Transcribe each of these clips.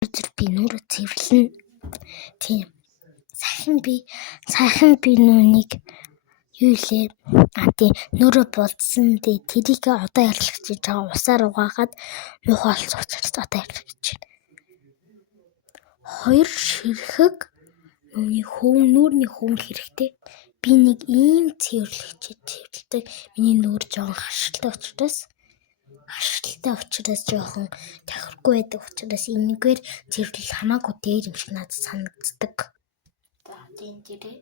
би нүрэ цэвэрлэн. Тийм. Сайхан би нүунийг юу илээ? Тийм нүрэ булдсан. Тэрийг одоо ярих гэж байгаа. Усаар угаагаад муухай болсон учраас одоо ярих гэж байна. 2 ширхэг нүүрний хөвн хэрэгтэй. Би нэг ийм цэвэрлдэг. Миний нүур жоохон хашилтай учраас жоохон тохиргүй байдаг учраас энэгээр цэвэрлэл хамаагүй дээр юм шиг надад санагддаг. Тийм дээрээ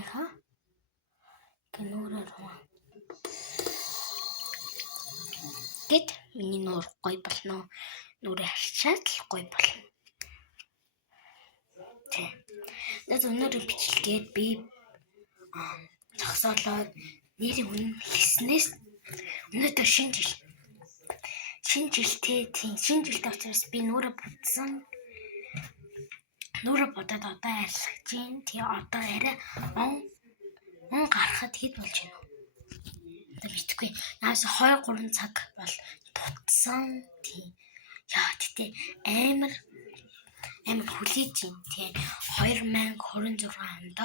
яха гэнүүрээр гэт миний нүур гоё болно. Нүрээ харчаад л гоё болно. Тийм. Өнөөдрийн бичлэгээд би зогсоолоод нэрийг хэлснээс өнөөдөр шинэ жилтэй учраас би нүрэ будсан. Нүрэ будаад одоо арилгаж байна. Тэгээ одоо арай он гарахад хэд болж байна вэ? Одоо мэдгүй. Нааш 2-3 цаг бол будсан. Тийм. Яа тэгтээ амар хүлээж байна. Тийм. 2026 онд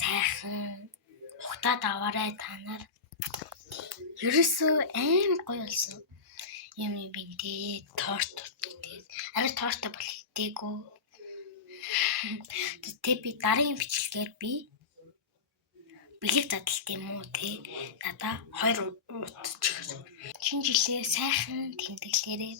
сайхан ухтаад аваарай та нар. Ерөөсөө амар гоё болсон. Юм бинтээ торт гэдэг. Арай тортой бол идээгүү. Тэгээ би дараагийн бичлэгээр би бэлэг задлт юм уу те надаа 2 удаач. Шинэ жилээ сайхан тэмдэглээрэй.